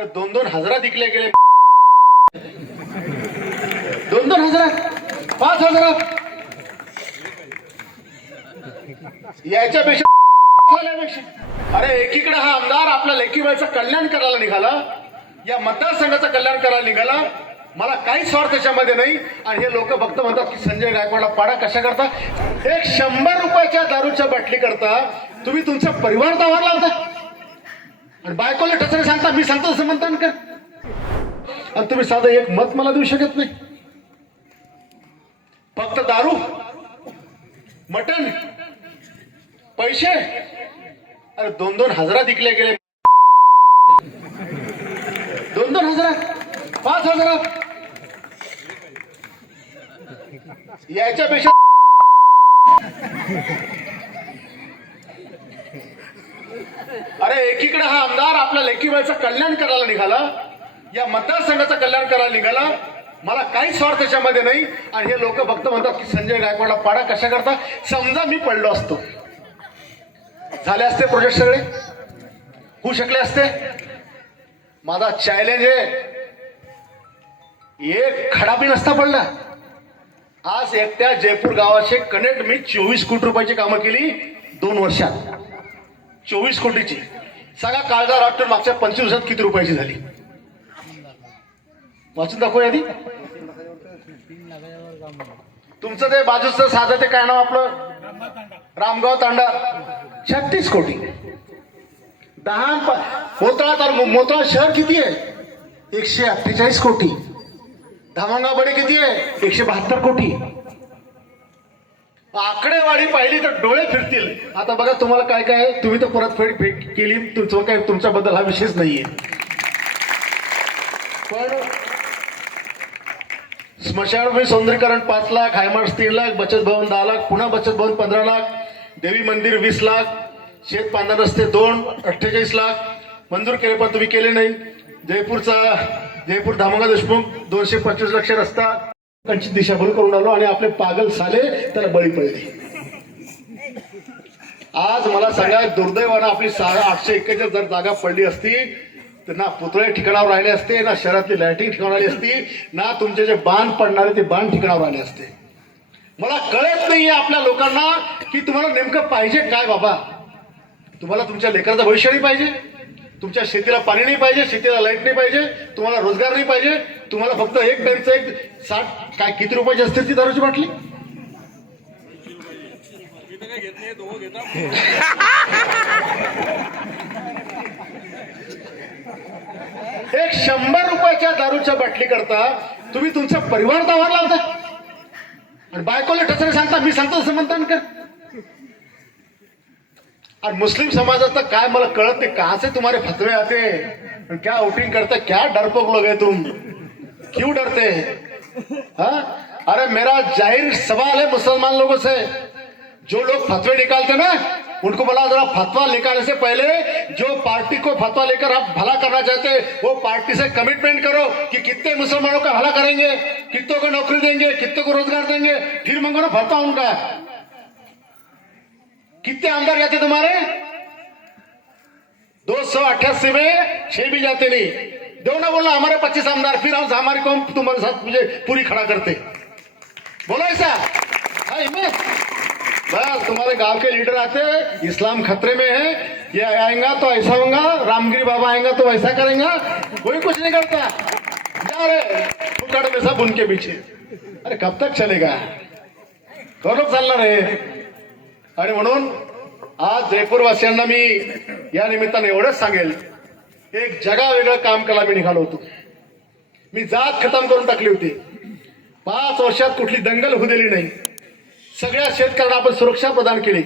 अरे 2,000 इकले गेले, 2,000 5,000 याच्यापेक्षा अरे एकीकडे हा आमदार आपल्या लेकीबाईचं कल्याण करायला निघाला, या मतदारसंघाचं कल्याण करायला निघाला. मला काहीच स्वार्थ त्याच्यामध्ये नाही. आणि हे लोक फक्त म्हणतात की संजय गायकवाडला पाडा कशा करता. एक 100 रुपयाच्या दारूच्या बाटली करता तुम्ही तुमचा परिवार दावार लावता आणि बायकोला टचरे सांगता. मी सांगतो असं म्हणता का? आणि तुम्ही साधं एक मत मला देऊ शकत नाही. फक्त दारू, मटण, पैसे. अरे 2,000 इकले गेले, 2,000 5,000 याच्यापेक्षा अरे एकीकडे हा आमदार आपल्या लेकीबाईचं कल्याण करायला निघाला, या मतदारसंघाचं कल्याण करायला निघाला. मला काहीच स्वार्थ त्याच्यामध्ये नाही. आणि हे लोक फक्त म्हणतात की संजय गायकवाडला पाडा कशा करता. समजा मी पडलो असतो, झाले असते प्रोजेक्ट सगळे, होऊ शकले असते. माझा चॅलेंज आहे, एक खडा बी नसता पडला. आज एकट्या जयपूर गावाचे कनेक्ट मी 24 कोटी रुपयाची कामं केली 2 वर्षात. 24 कोटीची. सगळा काळजा राष्ट्र मागच्या 25 दिवसात किती रुपयाची झाली वाचून दाखवूया आधी. तुमचं ते बाजूचं साधं ते काय नाव आपलं, रामगाव तांडा, 36 कोटी. 10 मोताळा तर मोताळा शहर किती आहे, 148 कोटी. धामणगावकडे किती आहे, 172 कोटी. आकडेवारी पाहिली तर डोळे फिरतील. आता बघा तुम्हाला काय काय, तुम्ही तर परतफेड केली, तुमचं काय, तुमच्याबद्दल हा विषयच नाहीये. पण स्मशानभूमी सौंदर्यीकरण 5 लाख, हायमार्ट्स 3 लाख, बचत भवन 10 लाख, पुन्हा बचत भवन 15 लाख, देवी मंदिर 20 लाख, शेत पांढरा रस्ते 2 48 लाख मंजूर केले, पण तुम्ही केले नाही. जयपूर धामणगाव देशमुख 225 लक्ष रस्ता त्यांची दिशाभूल करून आलो आणि आपले पागल साले त्याला बळी पडले. आज मला सांगा, दुर्दैवानं आपली 841 जर जागा पडली असती तर ना पुतळे ठिकाणावर राहिले असते, ना शहरातली लाईटिंग ठिकाणावर राहिली असती, ना तुमचे जे बांध पडणारे ते बांध ठिकाणावर राहिले असते. मला कळत नाहीये आपल्या लोकांना की तुम्हाला नेमकं पाहिजे काय. बाबा तुम्हाला तुमच्या लेकराचं भविष्य नाही पाहिजे, तुमच्या शेतीला पाणी नाही पाहिजे, शेतीला लाईट नाही पाहिजे, तुम्हाला रोजगार नाही पाहिजे, तुम्हाला फक्त एक तरीचं एक 60 काय किती रुपयाची असते ती दारूची बाटली. एक 100 रुपयाच्या दारूच्या बाटली करता तुम्ही तुमचा परिवार दावार लावता आणि बायकोला टचरे सांगता. मी सांगतो असं म्हणता का? और मुस्लिम समाज तक काय मला कळत नहीं, कहां से तुम्हारे फतवे आते हैं, क्या वोटिंग करते, क्या डरपोक लोग हैं तुम, क्यों डरते हैं? हाँ, अरे मेरा जाहिर सवाल है मुसलमान लोगों से, जो लोग फतवे निकालते ना उनको बोला जरा फतवा निकालने से पहले जो पार्टी को फतवा लेकर आप भला करना चाहते हैं वो पार्टी से कमिटमेंट करो कि कितने मुसलमानों का भला करेंगे, कितनों को नौकरी देंगे, कितनों को रोजगार देंगे, फिर मंगो ना फतवा उनका. कितने आमदार जाते तुम्हारे? 288 में 6 भी जाते नहीं. दो ना बोलना हमारे 25 आमदार, फिर हम हमारी कौन तुम्हारे साथ मुझे पूरी खड़ा करते. बोलो ऐसा बस. तुम्हारे गांव के लीडर आते, इस्लाम खतरे में है, ये आएगा तो ऐसा होगा, रामगिरी बाबा आएगा तो ऐसा करेंगे, कोई कुछ नहीं करता. जा रहे फुकड़ में सब उनके पीछे. अरे कब तक चलेगा, कौन चालणार आहे. आणि म्हणून आज जयपूरवासियांना मी या निमित्ताने एवढंच सांगेल, एक जगा वेगळं काम करायला मी निघालो होतो. मी जात खतम करून टाकली होती. 5 वर्षात कुठली दंगल होऊ दिली नाही. सगळ्या शेतकऱ्यांना आपण सुरक्षा प्रदान केली.